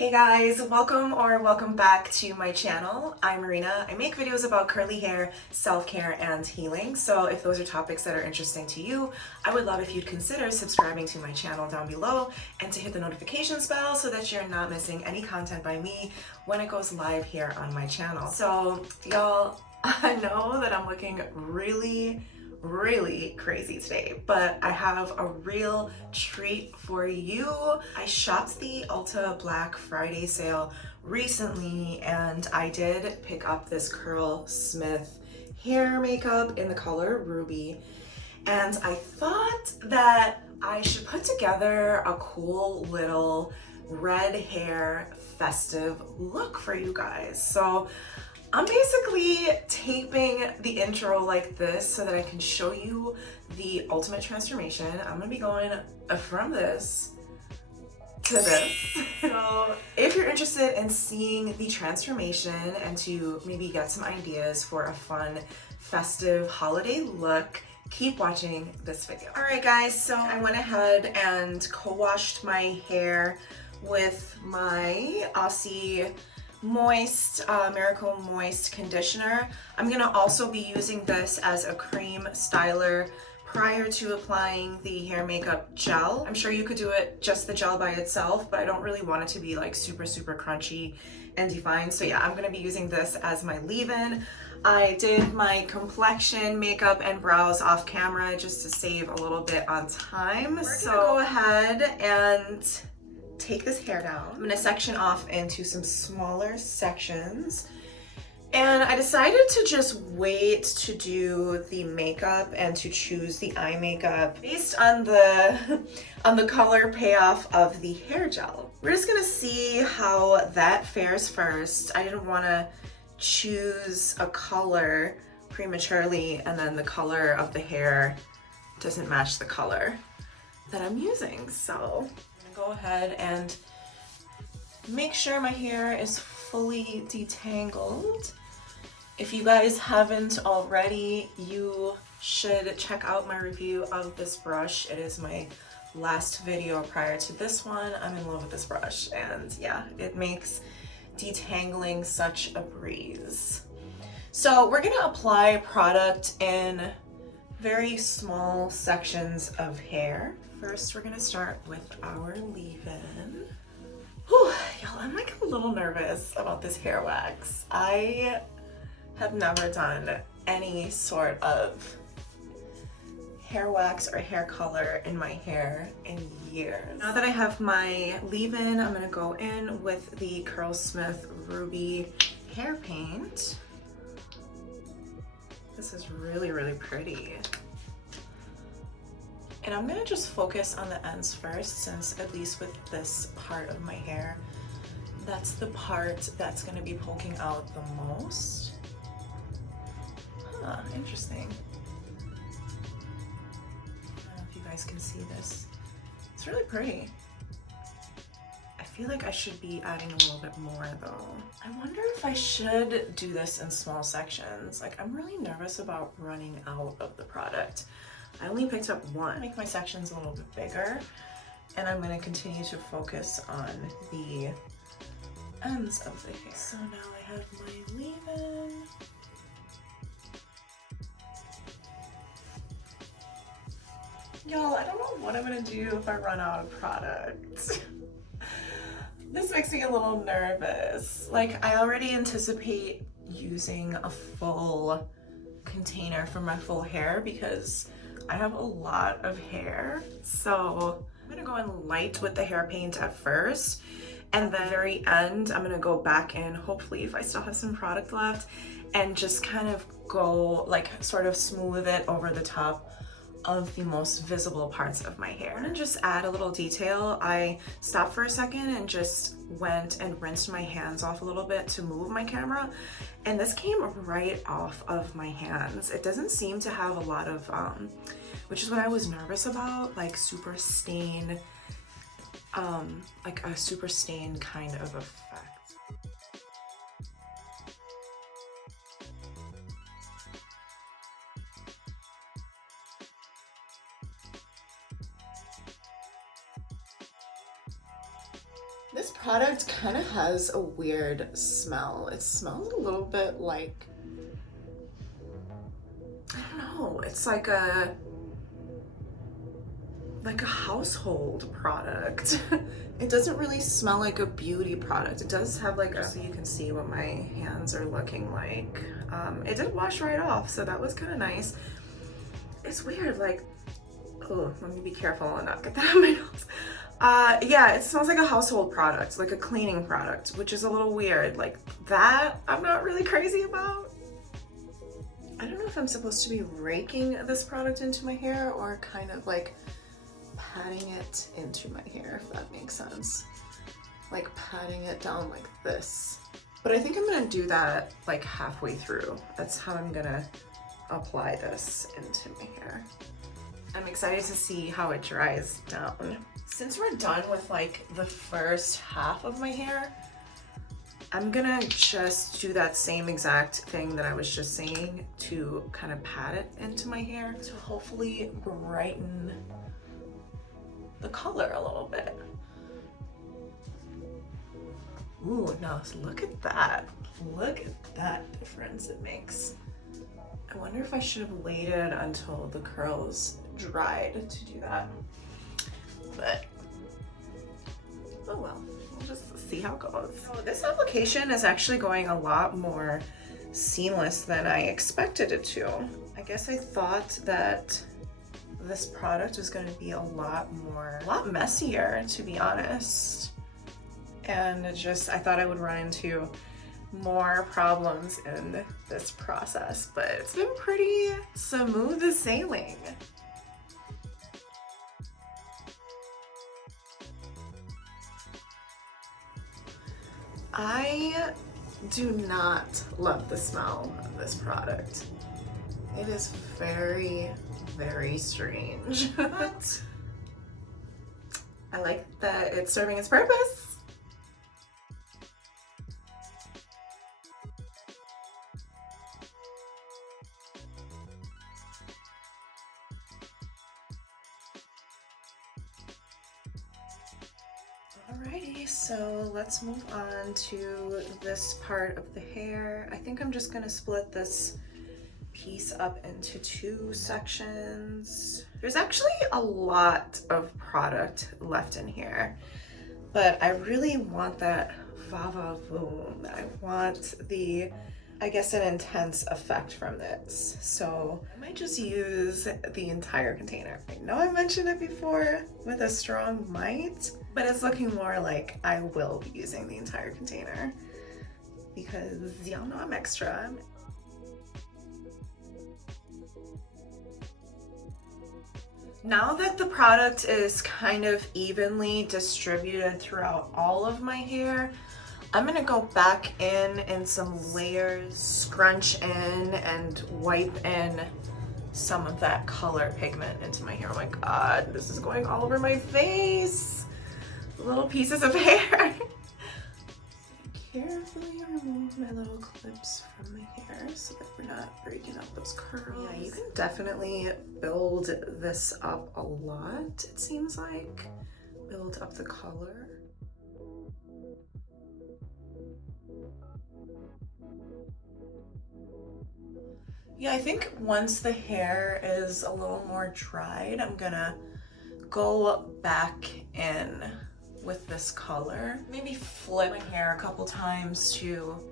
Hey guys, welcome back to my channel. I'm Marina. I make videos about curly hair, self-care, and healing. So if those are topics that are interesting to you, I would love if you'd consider subscribing to my channel down below and to hit the notifications bell so that you're not missing any content by me when it goes live here on my channel. So y'all, I know that I'm looking really crazy today, but I have a real treat for you. I shopped the Ulta Black Friday sale recently and I did pick up this Curlsmith hair makeup in the color Ruby, and I thought that I should put together a cool little red hair festive look for you guys. So I'm basically taping the intro like this so that I can show you the ultimate transformation. I'm gonna be going from this to this. So if you're interested in seeing the transformation and to maybe get some ideas for a fun, festive holiday look, keep watching this video. All right guys, so I went ahead and co-washed my hair with my Aussie Moist Miracle Moist conditioner. I'm gonna also be using this as a cream styler prior to applying the hair makeup gel. I'm sure you could do it just the gel by itself, but I don't really want it to be like super crunchy and defined. So yeah, I'm gonna be using this as my leave-in. I did my complexion, makeup, and brows off camera just to save a little bit on time. So go ahead and take this hair down. I'm gonna section off into some smaller sections. And I decided to just wait to do the makeup and to choose the eye makeup based on the color payoff of the hair gel. We're just gonna see how that fares first. I didn't wanna choose a color prematurely and then the color of the hair doesn't match the color that I'm using. So go ahead and make sure my hair is fully detangled. If you guys haven't already, you should check out my review of this brush. It is my last video prior to this one. I'm in love with this brush, and yeah, it makes detangling such a breeze. So we're gonna apply product in very small sections of hair. First, we're gonna start with our leave-in. Whew, y'all, I'm like a little nervous about this hair wax. I have never done any sort of hair wax or hair color in my hair in years. Now that I have my leave-in, I'm gonna go in with the Curlsmith Ruby hair paint. This is really pretty. And I'm gonna just focus on the ends first, since at least with this part of my hair, that's the part that's gonna be poking out the most. Huh, interesting. I don't know if you guys can see this. It's really pretty. I feel like I should be adding a little bit more though. I wonder if I should do this in small sections. Like, I'm really nervous about running out of the product. I only picked up one. Make my sections a little bit bigger, and I'm going to continue to focus on the ends of the hair. So now I have my leave-in. Y'all, I don't know what I'm going to do if I run out of product. This makes me a little nervous. Like, I already anticipate using a full container for my full hair because I have a lot of hair. So I'm gonna go in light with the hair paint at first, and then at the very end I'm gonna go back in, hopefully if I still have some product left, and just kind of go like sort of smooth it over the top of the most visible parts of my hair. I'm gonna just add a little detail. I stopped for a second and just went and rinsed my hands off a little bit to move my camera, and this came right off of my hands. It doesn't seem to have a lot of, which is what I was nervous about, like super stain, like a super stain kind of effect. This product kind of has a weird smell. It smells a little bit like, I don't know, it's like a household product. It doesn't really smell like a beauty product. It does have like a, so you can see what my hands are looking like. It did wash right off, so that was kind of nice. It's weird, like, oh, let me be careful and not get that on my nose. Yeah, it smells like a household product, like a cleaning product, which is a little weird. Like that, I'm not really crazy about. I don't know if I'm supposed to be raking this product into my hair or kind of like patting it into my hair, if that makes sense. Like patting it down like this. But I think I'm gonna do that like halfway through. That's how I'm gonna apply this into my hair. I'm excited to see how it dries down. Since we're done with like the first half of my hair, I'm gonna just do that same exact thing that I was just saying to kind of pat it into my hair to hopefully brighten the color a little bit. Ooh, now look at that. Look at that difference it makes. I wonder if I should have waited until the curls dried to do that. But, oh well, we'll just see how it goes. So this application is actually going a lot more seamless than I expected it to. I guess I thought that this product was going to be a lot messier, to be honest. And it just, I thought I would run into more problems in this process, but it's been pretty smooth sailing. I do not love the smell of this product. It is very, very strange. But I like that it's serving its purpose. Alrighty, so let's move on to this part of the hair. I think I'm just gonna split this piece up into two sections. There's actually a lot of product left in here, but I really want that va-va-voom. I want the, I guess, an intense effect from this. So I might just use the entire container. I know I mentioned it before with a strong might, but it's looking more like I will be using the entire container because y'all know I'm extra. Now that the product is kind of evenly distributed throughout all of my hair, I'm gonna go back in some layers, scrunch in and wipe in some of that color pigment into my hair. Oh my God, this is going all over my face. Little pieces of hair. Carefully remove my little clips from my hair so that we're not breaking up those curls. Yeah, you can definitely build this up a lot, it seems like. Build up the color. Yeah, I think once the hair is a little more dried, I'm gonna go back in with this color. Maybe flip my hair a couple times to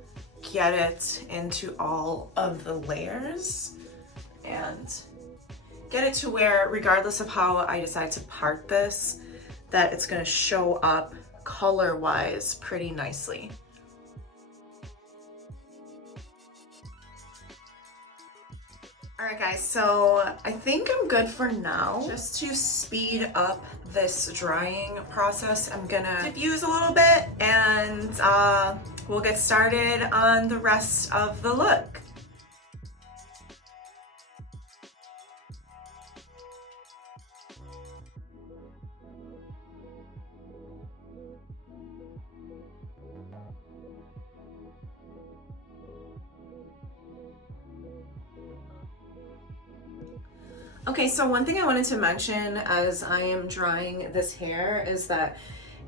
get it into all of the layers and get it to where, regardless of how I decide to part this, that it's gonna show up color-wise pretty nicely. Alright guys, so I think I'm good for now. Just to speed up this drying process, I'm gonna diffuse a little bit and we'll get started on the rest of the look. Okay, so one thing I wanted to mention as I am drying this hair is that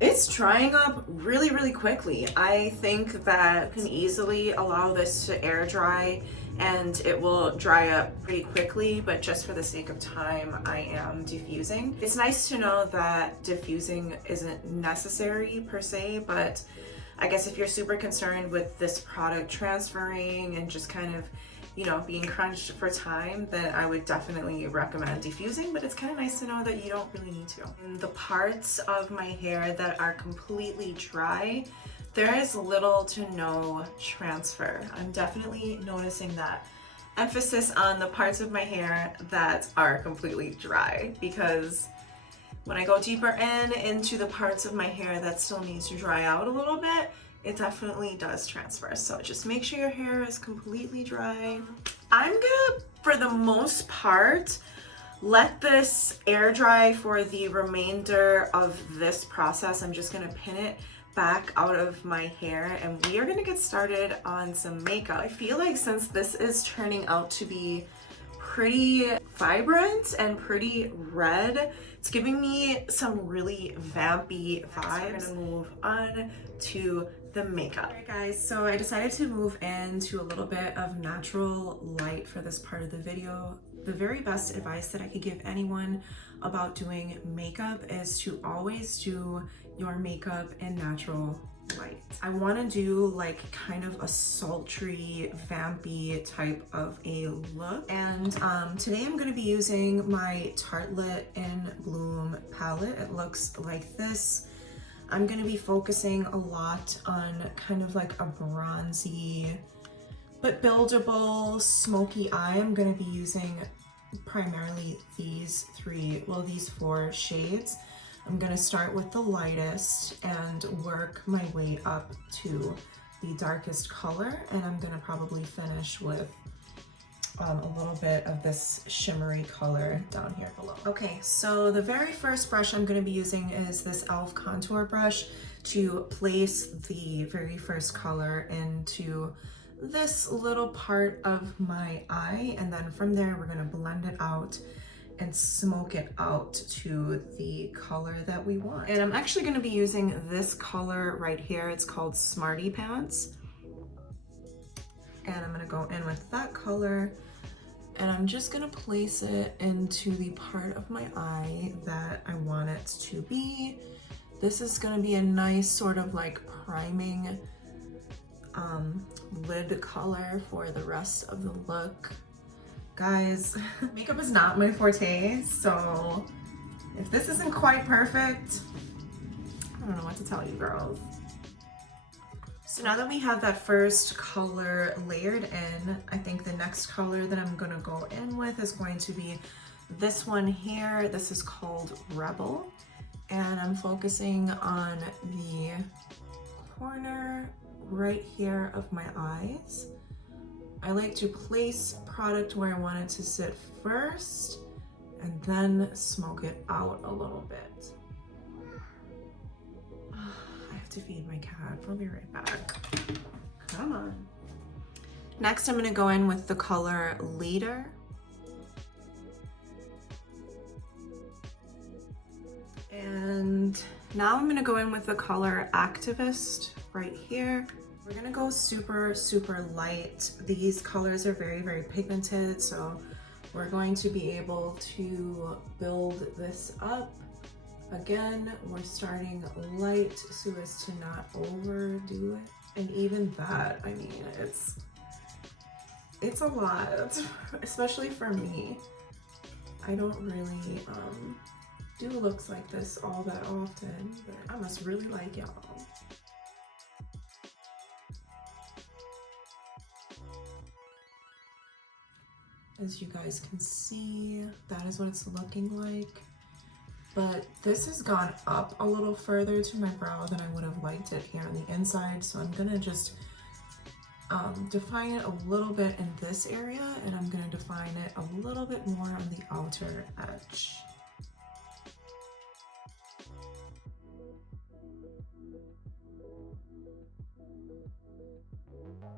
It's drying up really quickly. I think that you can easily allow this to air dry and it will dry up pretty quickly, but just for the sake of time, I am diffusing. It's nice to know that diffusing isn't necessary per se, but I guess if you're super concerned with this product transferring and just kind of, you know, being crunched for time, then I would definitely recommend diffusing, but it's kind of nice to know that you don't really need to. In the parts of my hair that are completely dry, there is little to no transfer. I'm definitely noticing that. Emphasis on the parts of my hair that are completely dry, because when I go deeper into the parts of my hair that still needs to dry out a little bit, it definitely does transfer. So just make sure your hair is completely dry. I'm gonna, for the most part, let this air dry for the remainder of this process. I'm just gonna pin it back out of my hair and we are gonna get started on some makeup. I feel like since this is turning out to be pretty vibrant and pretty red, it's giving me some really vampy vibes. We're gonna move on to the makeup. Alright guys, so I decided to move into a little bit of natural light for this part of the video. The very best advice that I could give anyone about doing makeup is to always do your makeup in natural light. I want to do like kind of a sultry, vampy type of a look. And today I'm going to be using my Tartelette in Bloom palette. It looks like this. I'm going to be focusing a lot on kind of like a bronzy but buildable smoky eye. I'm going to be using primarily these four shades. I'm going to start with the lightest and work my way up to the darkest color, and I'm going to probably finish with a little bit of this shimmery color down here below. Okay, so the very first brush I'm going to be using is this e.l.f. contour brush to place the very first color into this little part of my eye, and then from there we're going to blend it out and smoke it out to the color that we want. And I'm actually going to be using this color right here. It's called Smarty Pants, and I'm going to go in with that color, and I'm just going to place it into the part of my eye that I want it to be. This is going to be a nice sort of like priming lid color for the rest of the look. Guys, makeup is not my forte, so if this isn't quite perfect, I don't know what to tell you girls. So now that we have that first color layered in, I think the next color that I'm gonna go in with is going to be this one here. This is called Rebel, and I'm focusing on the corner right here of my eyes. I like to place product where I want it to sit first and then smoke it out a little bit. I have to feed my cat. I'll be right back. Come on. Next, I'm gonna go in with the color Leader. And now I'm gonna go in with the color Activist right here. We're gonna go super light. These colors are very pigmented, so we're going to be able to build this up. Again, we're starting light so as to not overdo it. And even that, I mean, it's a lot, especially for me. I don't really do looks like this all that often, but I must really like y'all. As you guys can see, that is what it's looking like. But this has gone up a little further to my brow than I would have liked it here on the inside. So I'm gonna just define it a little bit in this area, and I'm gonna define it a little bit more on the outer edge.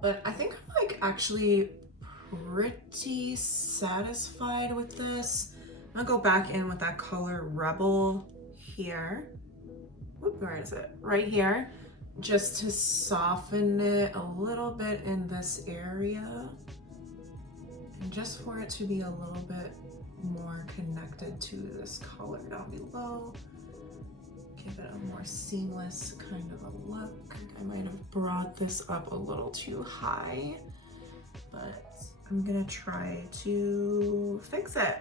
But I think I'm like actually pretty satisfied with this. I'm gonna go back in with that color Rebel here, where is it? Right here, just to soften it a little bit in this area. And just for it to be a little bit more connected to this color down below. Give it a more seamless kind of a look. I might have brought this up a little too high, but I'm gonna try to fix it.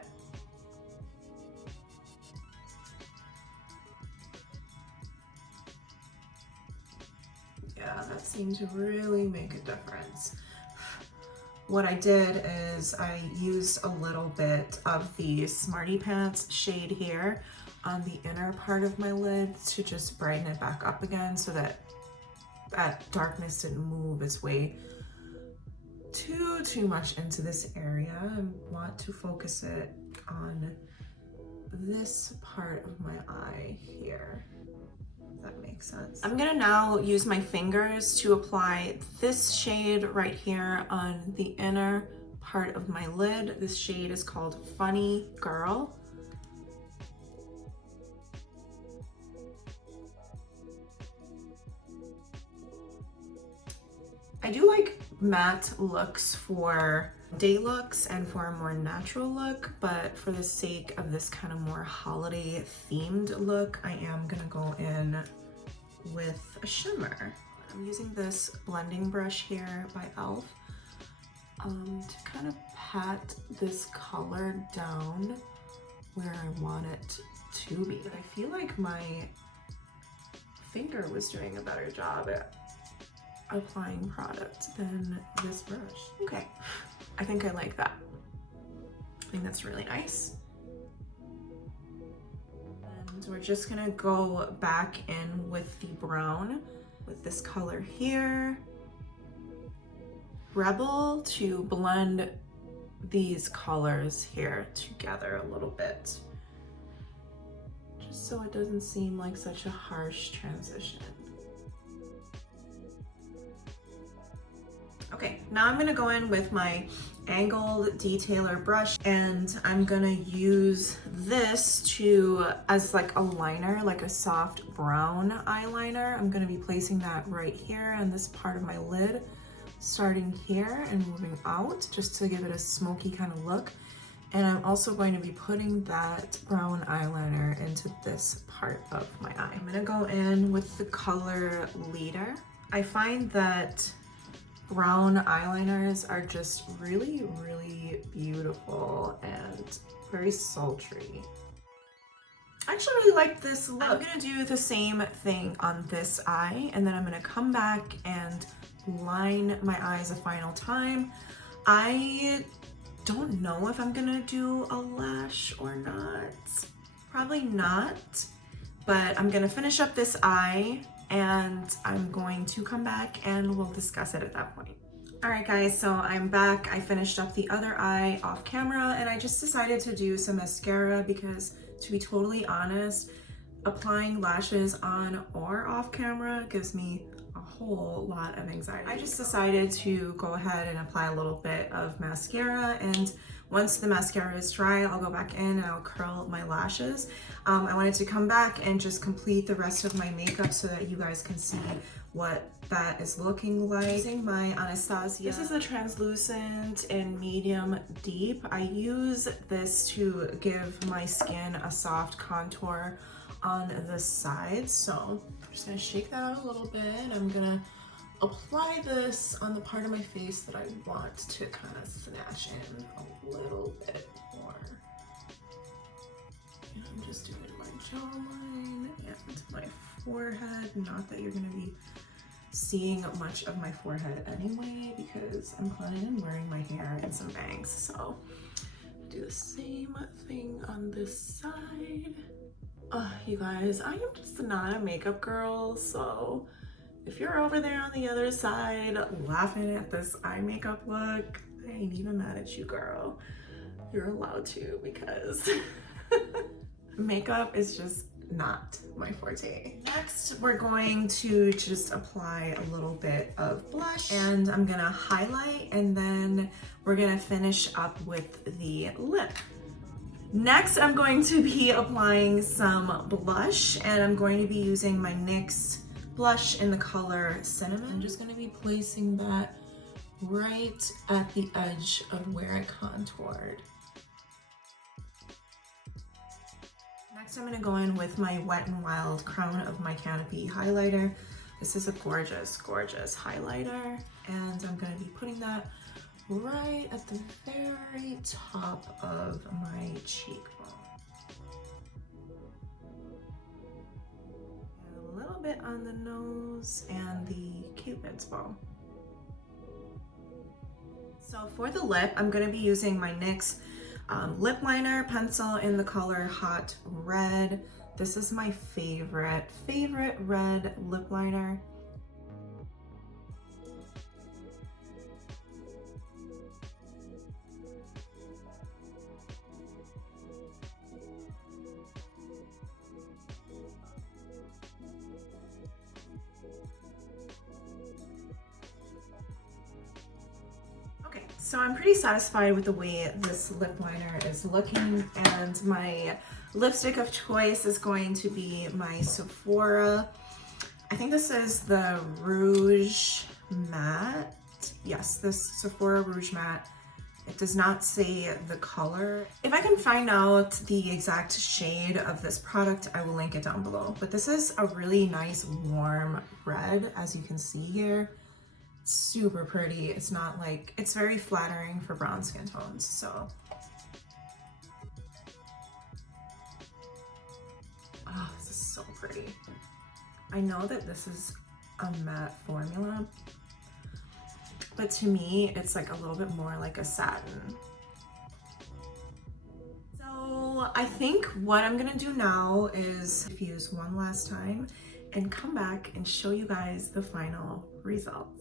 Yeah, that seemed to really make a difference. What I did is I used a little bit of the Smarty Pants shade here on the inner part of my lid to just brighten it back up again so that that darkness didn't move its way too much into this area. I want to focus it on this part of my eye here. If that makes sense. I'm gonna now use my fingers to apply this shade right here on the inner part of my lid. This shade is called Funny Girl. I do like matte looks for day looks and for a more natural look, but for the sake of this kind of more holiday themed look, I am gonna go in with a shimmer. I'm using this blending brush here by e.l.f. To kind of pat this color down where I want it to be. But I feel like my finger was doing a better job at applying product than this brush. Okay, I think I like that. I think that's really nice. And we're just gonna go back in with the brown with this color here. Rebel to blend these colors here together a little bit. Just so it doesn't seem like such a harsh transition. Okay, now I'm gonna go in with my angled detailer brush and I'm gonna use this as like a liner, like a soft brown eyeliner. I'm gonna be placing that right here on this part of my lid, starting here and moving out just to give it a smoky kind of look. And I'm also going to be putting that brown eyeliner into this part of my eye. I'm gonna go in with the color Leader. I find that brown eyeliners are just really, really beautiful and very sultry. I actually really like this look. I'm gonna do the same thing on this eye, and then I'm gonna come back and line my eyes a final time. I don't know if I'm gonna do a lash or not. Probably not, but I'm gonna finish up this eye and I'm going to come back and we'll discuss it at that point. All right guys, so I'm back. I finished up the other eye off camera and I just decided to do some mascara because, to be totally honest, applying lashes on or off camera gives me a whole lot of anxiety. I just decided to go ahead and apply a little bit of mascara, and once the mascara is dry, I'll go back in and I'll curl my lashes. I wanted to come back and just complete the rest of my makeup so that you guys can see what that is looking like. Using my Anastasia. This is a translucent in medium deep. I use this to give my skin a soft contour on the sides. So I'm just gonna shake that out a little bit. I'm gonna apply this on the part of my face that I want to kind of snatch in a little bit more. And I'm just doing my jawline and my forehead. Not that you're gonna be seeing much of my forehead anyway because I'm planning on wearing my hair and some bangs. So do the same thing on this side. You guys, I am just not a makeup girl, so if you're over there on the other side laughing at this eye makeup look, I ain't even mad at you, girl. You're allowed to, because makeup is just not my forte. Next, we're going to just apply a little bit of blush, and I'm gonna highlight, and then we're gonna finish up with the lip. Next, I'm going to be applying some blush, and I'm going to be using my NYX blush in the color Cinnamon. I'm just going to be placing that right at the edge of where I contoured. Next, I'm going to go in with my Wet n Wild Crown of My Canopy highlighter. This is a gorgeous, gorgeous highlighter, and I'm going to be putting that right at the very top of my cheekbone. And a little bit on the nose and the Cupid's bow. So for the lip, I'm going to be using my NYX lip liner pencil in the color Hot Red. This is my favorite red lip liner. Okay, so I'm pretty satisfied with the way this lip liner is looking, and my lipstick of choice is going to be my Sephora. I think this is the Rouge Matte. Yes, this Sephora Rouge Matte. It does not say the color. If I can find out the exact shade of this product, I will link it down below. But this is a really nice warm red, as you can see here. Super pretty. It's not like, it's very flattering for brown skin tones, so. Oh, this is so pretty. I know that this is a matte formula, but to me, it's like a little bit more like a satin. So I think what I'm gonna do now is diffuse one last time and come back and show you guys the final results.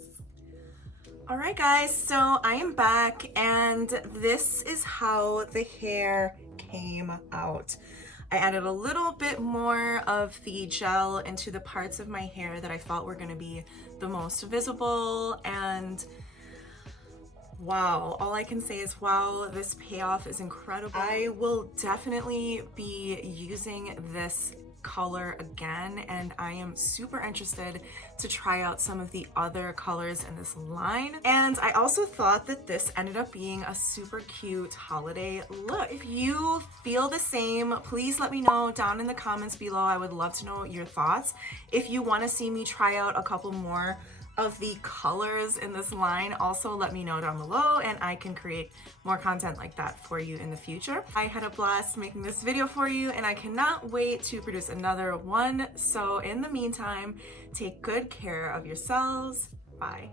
All right guys, so I am back, and this is how the hair came out. I added a little bit more of the gel into the parts of my hair that I felt were gonna be the most visible, and wow, all I can say is wow, this payoff is incredible. I will definitely be using this color again, and I am super interested to try out some of the other colors in this line. And I also thought that this ended up being a super cute holiday look. If you feel the same, please let me know down in the comments below. I would love to know your thoughts. If you want to see me try out a couple more of the colors in this line, also let me know down below, and I can create more content like that for you in the future. I had a blast making this video for you, and I cannot wait to produce another one. So in the meantime, take good care of yourselves. Bye.